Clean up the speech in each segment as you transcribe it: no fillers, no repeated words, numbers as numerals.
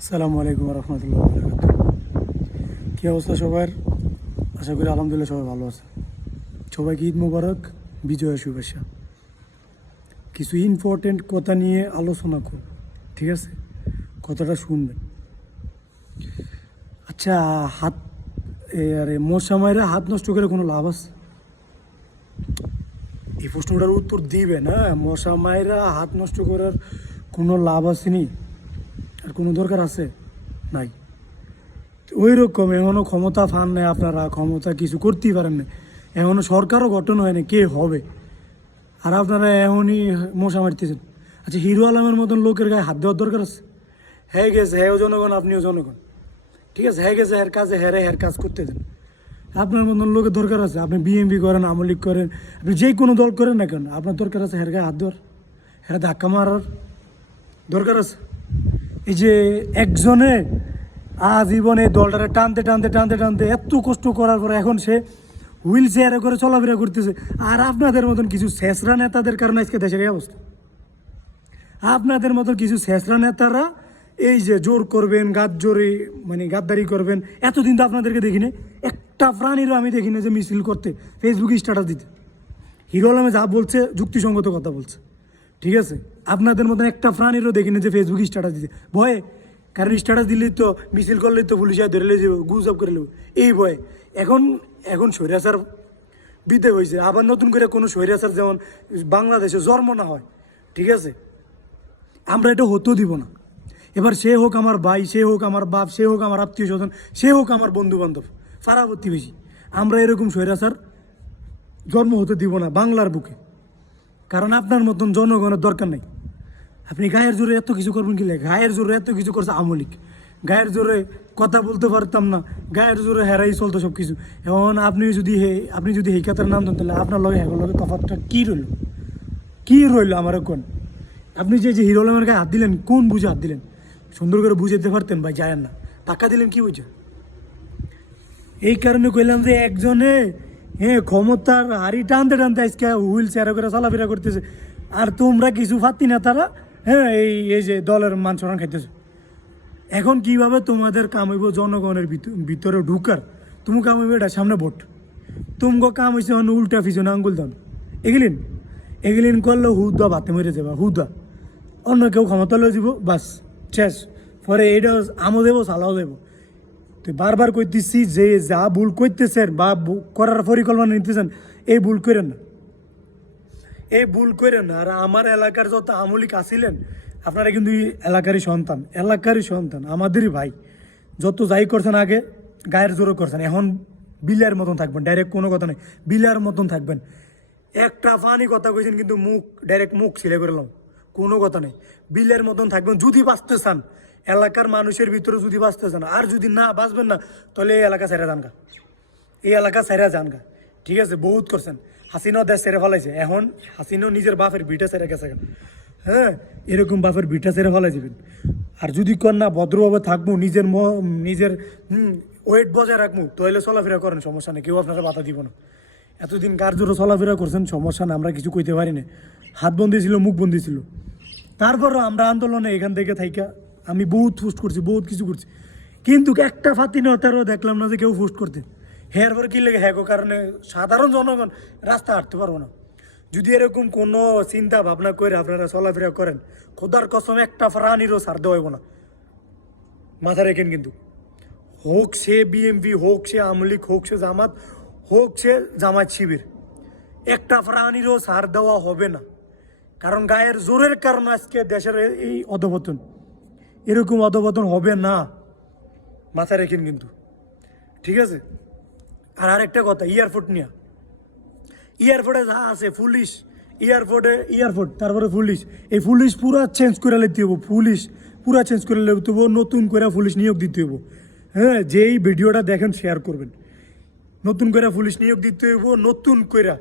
আসসালামু আলাইকুম রহমতুল্লাহ বরকাত। কী অবস্থা সবার? আশা করি আলহামদুলিল্লাহ সবাই ভালো আছে। সবাইকে ঈদ মোবারক, বিজয়ের শুভেচ্ছা। কিছু ইম্পর্টেন্ট কথা নিয়ে আলোচনা করব, ঠিক আছে? কথাটা শুনবেন। আচ্ছা, আরে মশা মাইরা হাত নষ্ট করে কোনো লাভ আছে? এই প্রশ্নটার উত্তর দিবে না। মশা মাইরা হাত নষ্ট করার কোনো লাভ আসেনি, আর কোনো দরকার আছে? নাই। ওই রকম এখনও ক্ষমতা পান নাই আপনারা, ক্ষমতা কিছু করতেই পারেন না, এখনও সরকারও গঠন হয় না, কে হবে? আর আপনারা এখনই মশা মারতেছেন। আচ্ছা, হিরো আলমের মতন লোকের গায়ে হাত দেওয়ার দরকার আছে? হ্যাঁ গেছে, হ্যাঁ জনগণ, আপনিও জনগণ, ঠিক আছে? হ্যাঁ গেছে, হ্যার কাজে হ্যার কাজ করতে দেন। আপনার মতন লোকের দরকার আছে? আপনি বিএমপি করেন, আওয়ামী লীগ করেন, আপনি যে কোনো দল করেন না কেন, আপনার দরকার আছে হ্যার গায়ে হাত দেওয়ার, হ্যাঁ ধাক্কা মারার দরকার আছে? এই যে একজনে আজীবনে দলটারে টানতে টানতে টানতে টানতে এত কষ্ট করার পরে এখন সে হুইল চেয়ারে করে চলাফেরা করতেছে, আর আপনাদের মতন কিছু শেষরা নেতাদের কারণে আজকে দেশের এই অবস্থা। আপনাদের মতন কিছু শেষরা নেতারা এই যে জোর করবেন, জোরে মানে গাদ্দারি করবেন। এতদিন তো আপনাদেরকে দেখিনি, একটা প্রাণীরও আমি দেখিনি যে মিছিল করতে, ফেসবুকে স্ট্যাটাস দিতে। হিরো আলমে যা বলছে যুক্তিসঙ্গত কথা বলছে, ঠিক আছে? আপনাদের মতন একটা প্রাণীরও দেখিনি যে ফেসবুকে স্ট্যাটাস দিতে ভয়ে। কারণ স্ট্যাটাস দিলেই তো, মিছিল করলেই তো পুলিশ ধরে লে যাবো, গুজব করে নেবো, এই ভয়ে। এখন এখন স্বৈরাচার বিদে হয়েছে, আবার নতুন করে কোনো স্বৈরাচার যেমন বাংলাদেশে জন্ম না হয়, ঠিক আছে? আমরা এটা হতেও দিব না। এবার সে হোক আমার ভাই, সে হোক আমার বাপ, সে হোক আমার আত্মীয় স্বজন, সে হোক আমার বন্ধু বান্ধব, পাড়া প্রতিবেশী, আমরা এরকম স্বৈরাচার জন্ম হতে দিব না বাংলার বুকে। কারণ আপনার মতন জনগণের দরকার নেই। আপনি গায়ের জোরে এত কিছু করবেন কি লাগে? গায়ের জোরে এত কিছু করছে আওয়ামী লীগ, গায়ের জোরে কথা বলতে পারতাম না, গায়ের জোরে হেরাই চলতো সব কিছু। এখন আপনি যদি এই কথার নাম দেন, তাহলে আপনার লগে হ্যাঁ লগে তফাৎটা কী রইল? কী রইল আমার কোন? আপনি যে হিরো আলমের গায়ে হাত দিলেন, কোন বুঝে হাত দিলেন? সুন্দর করে বুঝাইতে পারতেন ভাই, যায় না, টাকা দিলেন কি বুঝে? এই কারণে কইলাম যে একজনে ক্ষমতার হাড়ি টানতে টানতে আজকে হুইল চেয়ারে করে চলাফেরা করতেছে, আর তোমরা কিছু ফাত্তি না তারা এই এই যে দলের মান সম্মান খাইতেছে। এখন কিভাবে তোমাদের কামাইব জনগণের ভিতরে ঢুকার? তুমি কামাইবে এটা সামনে ভোট, তুমগো কাম হয়েছে উল্টা পিছনে আঙ্গুল দান। এগুলিন এগুলিন করলে হুদা ভাতে মরে যাবা, হুদা। অন্য কেউ ক্ষমতা লয়ে যাব, বাস শেষ। পরে এইটা আমও দেবো, সালাও দেবো। তো বারবার কইতেছি যে যা ভুল করতেছেন বা করার পরিকল্পনা নিতেছেন, এই ভুল করেন না, এই ভুল করেন না। আর আমার এলাকার যত আমলিক আসিলেন, আপনারা কিন্তু এলাকারই সন্তান, আমাদেরই ভাই। যত যাই করছেন আগে গায়ের জোরে করছেন, এখন বিলের মতন থাকবেন, ডাইরেক্ট কোনো কথা নেই, বিলের মতন থাকবেন। একটা ফানি কথা কইছেন কিন্তু ডাইরেক্ট মুখ ছিলে করলাম, কোনো কথা নেই। বিলের মতন থাকবেন যদি বাঁচতে চান, এলাকার মানুষের ভিতরে যদি বাঁচতে চান। আর যদি না বাঁচবেন না, তাহলে এই এলাকা ছেড়ে যান গা, এই এলাকা ছেড়ে যান গা, ঠিক আছে? বহুত করছেন, হাসিনাও দেশ ছেড়ে ফেলাইছে, এখন হাসিনাও নিজের বাপের ভিটা ছেড়ে গেছে। হ্যাঁ, এরকম বাপের ভিটা ছেড়ে ফেলাই যাবেন। আর যদি কন্যা ভদ্রভাবে থাকবো, নিজের ওয়েট বজায় রাখবো, তাহলে চলাফেরা করেন, সমস্যা নেই, কেউ আপনারা বাধা দিব না। এতদিন গার জোরে চলাফেরা করছেন, সমস্যা না, আমরা কিছু কইতে পারি না। হাত বন্দি ছিল, মুখ বন্দি ছিল, তারপরও আমরা আন্দোলনে এখান থেকে থাইকা আমি বহুত পোস্ট করছি, বহুত কিছু করছি, কিন্তু একটা ফাতি নেতারও দেখলাম না যে কেউ পোস্ট করতে। হ্যাঁ পরে কী লেগে হ্যাঁ কারণে সাধারণ জনগণ রাস্তা হাঁটতে পারবো না। যদি এরকম কোনো চিন্তা ভাবনা করে আপনারা চলাফেরা করেন, খোদার কসম একটা প্রাণীরও ছাড় দেওয়া হইব না, মাথা রেখেন। কিন্তু হোক সে বিএমপি, হোক সে আওয়ামী লীগ, হোক সে জামাত, হোক সে জামাত শিবির, একটা প্রাণীরও ছাড় দেওয়া হবে না। কারণ গায়ের জোরের কারণে আজকে দেশের এই অধপতন, এরকম অধপতন হবে না, মাথা রেখেন কিন্তু, ঠিক আছে? আর আরেকটা কথা, এয়ারপোর্টে যা আছে পুলিশ, এয়ারপোর্ট তারপরে পুলিশ, এই পুলিশ পুরা চেঞ্জ করে নিতে হবো, পুলিশ পুরা চেঞ্জ করে নিতে হবো, নতুন করে পুলিশ নিয়োগ দিতে হবো। হ্যাঁ, যেই ভিডিওটা দেখেন শেয়ার করবেন, নতুন করে পুলিশ নিয়োগ দিতে হইব, নতুন করে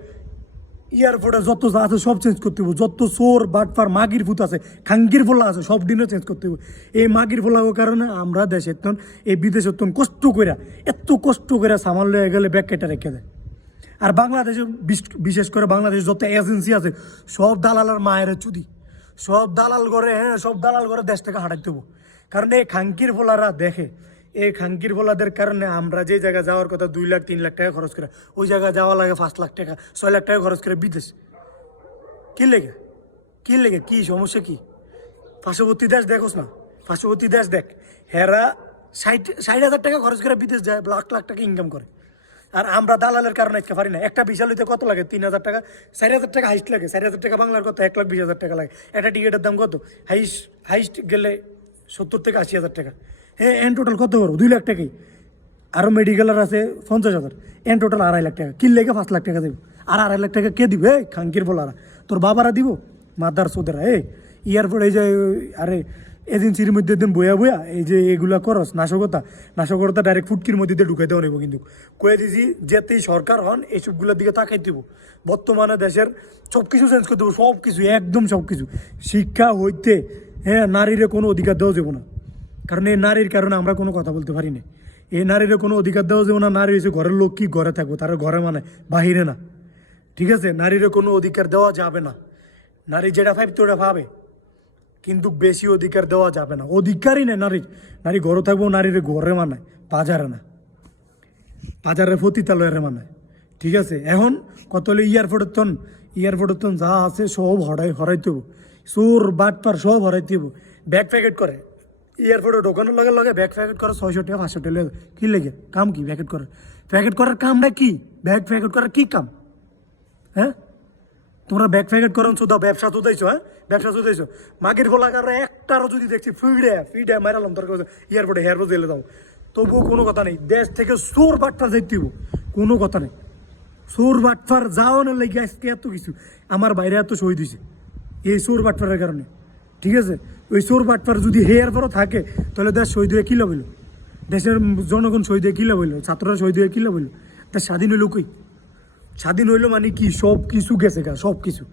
এয়ারপোর্টে যত যা আছে সব চেঞ্জ করতে হইব, যত চোর বাটপার মাগির ভূত আছে, খাঙ্গির ফোলা আছে, সব দিনও চেঞ্জ করতে হইব। এই মাগির ফোলার কারণে আমরা দেশের তন, এই বিদেশের তন কষ্ট করে, এত কষ্ট করে সামাল লয়ে গেলে ব্যাগ কেটে রেখে দেয়। আর বাংলাদেশে বিশেষ করে বাংলাদেশ যত এজেন্সি আছে, সব দালালের মায়ের চুদি, সব দালাল করে, হ্যাঁ সব দালাল করে দেশ থেকে হাঁটাইতে হবো। কারণ এই খাঙ্কির ভোলারা দেখে, এই খাঙ্কির ভোলাদের কারণে আমরা যে জায়গায় যাওয়ার কথা 2 লাখ 3 লাখ টাকা খরচ করে, ওই জায়গায় যাওয়া লাগে 5 লাখ টাকা 6 লাখ টাকা খরচ করে বিদেশ। কি লেগে কি সমস্যা কি? পার্শ্ববর্তী দেশ দেখোস না, পার্শ্ববর্তী দেশ দেখ, হেরা 60,000 টাকা খরচ করে বিদেশ যায়, লাখ লাখ টাকা ইনকাম করে। আর আমরা দালালের কারণে আজকে পারি না। একটা বিশাল হইতে কত লাগে? 3,000 টাকা, 4,000 টাকা হাইস্ট লাগে। 4,000 টাকা বাংলার কত? 1,20,000 টাকা লাগে। একটা টিকিটের দাম কত? হাইস্ট গেলে 70 থেকে 80,000 টাকা। হ্যাঁ, এন টোটাল কত করো? 2 লাখ টাকাই। আরও মেডিকেলার আছে 50,000, এন টোটাল 2.5 লাখ টাকা। কিনলে 5 লাখ টাকা দেবো। আর 2.5 লাখ টাকা কে দিবে? খাঙ্কির বলারা, তোর বাবারা দিব? মাদার সোদেরা। এয়ারপোর্ট এই যে, আরে এজেন্সির মধ্যে দিন বয়া এই যে এগুলা করস নাশকতা ডাইরেক্ট ফুটকির মধ্যে দিয়ে ঢুকাই দেওয়া নেব। কিন্তু কয়ে দিছি যেতেই সরকার হন এইসবগুলোর দিকে তাকাই দিব। বর্তমানে দেশের সব কিছু চেঞ্জ করে দেবো, সব কিছু, একদম সব কিছু। শিক্ষা হইতে নারীরে কোনো অধিকার দেওয়া যাবো না, কারণ এই নারীর কারণে আমরা কোনো কথা বলতে পারি না। এই নারীরে কোনো অধিকার দেওয়া যাবো না। নারী হয়েছে ঘরের লোক, কি ঘরে থাকবো, তারা ঘরে মানে বাহিরে না, ঠিক আছে? নারীরে কোনো অধিকার দেওয়া যাবে না। নারী যেটা ভাবতে ওটা ভাবে, কিন্তু বেশি অধিকার দেওয়া যাবে না। অধিকারই নেই নারী ঘরে থাকবো, নারীরে ঘরে মানায়, বাজারে না, বাজারের পতিতালয়ের মানায়, ঠিক আছে? এখন কত হলে এয়ারপোর্টের তন যা আছে সব হরাইতে হবো, চোর বাটপার সব হরাইতে হবো। ব্যাগ প্যাকেট করে এয়ারপোর্টে ঢোকানোর লগে ব্যাগ প্যাকেট করে 600 টাকা 500 টাকা কি লেগে? কাম কি প্যাকেট করার কামটা কি? ব্যাগ প্যাকেট করার কি কাম? হ্যাঁ, তোমরা ব্যাগ প্যাকেট করো শুধু ব্যবসা চুদাইছো। ব্যবসা চুদাইছো। মাগের গোলাকার একটারও যদি দেখছি ফিডে মারালাম তোর এয়ারপোর্টে হেয়ারপোর্ট জেলে দাও, তবুও কোনো কথা নেই। দেশ থেকে চোর বাটফার যাইতে কোনো কথা নেই। চোর বাটফার যাও না লেগে আজকে এত কিছু, আমার বাইরে এত শহীদ হয়েছে এই চোর বাটফারের কারণে, ঠিক আছে? ওই চোর বাটফার যদি হেয়ার পরও থাকে, তাহলে দেশ শহীদ হয়ে কী লাভ হইল? দেশের জনগণ শহীদ হয়ে কী লাভ হইল? ছাত্ররা শহীদ হয়ে কী লাভ হইল? দেশ স্বাধীন হইল কই? স্বাধীন হইলো মানে কি? সব কিছু গেছে গা, সব কিছু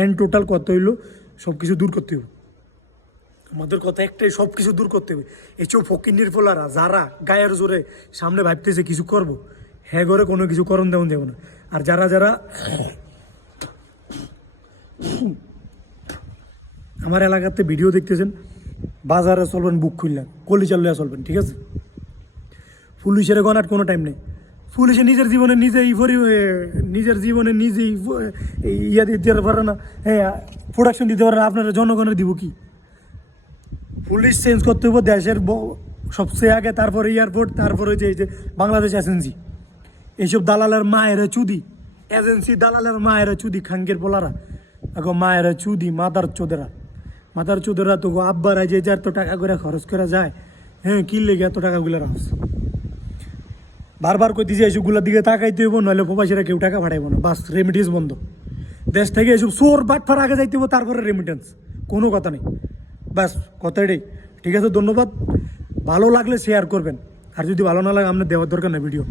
এন্ড টোটাল কত হইলো? সব কিছু দূর করতে হবে। আমাদের কথা একটাই, সব কিছু দূর করতে হবে। এই চো ফকিন্নির ফোলারা যারা গায়ের জোরে সামনে ভাবতেছে কিছু করবো, হ্যাঁ ঘরে কোনো কিছু করণ দেওয়া যাবে না। আর যারা আমার এলাকাতে ভিডিও দেখতেছেন, বাজারে চলবেন বুক খুললেন, কলি চালিয়ে চলবেন, ঠিক আছে? পুলিশের গণার কোনো টাইম নেই। পুলিশে নিজের জীবনে নিজেই ইয়া দিতে পারে না, প্রোডাকশন দিতে পারে না। আপনারা জনগণের দিব কি? পুলিশ চেঞ্জ করতে হবে দেশের সবচেয়ে আগে, তারপরে এয়ারপোর্ট, তারপরে যে বাংলাদেশ এজেন্সি। এইসব দালালের মায়েরা চুদি, এজেন্সি দালালের মায়েরা চুদি, খাঙ্গের পোলারা এখন মায়েরা চুদি, মাদার চোদেরা তো আব্বারা যে এত টাকা করে খরচ করা যায়, কি লেগে এত টাকাগুলো রাখস? বারবার কই দিয়েছে এইসবগুলোর দিকে তাকাইতে হইব, নইলে প্রবাসীরা কেউ টাকা পাঠাইব না। বাস, রেমিটেন্স বন্ধ। দেশ থেকে এইসব চোর বাটফার আগে যাইতে হইব, তারপরে রেমিটেন্স, কোনো কথা নেই। বাস, কথা এটাই, ঠিক আছে? ধন্যবাদ। ভালো লাগলে শেয়ার করবেন, আর যদি ভালো না লাগে আপনার দেওয়ার দরকার না ভিডিও।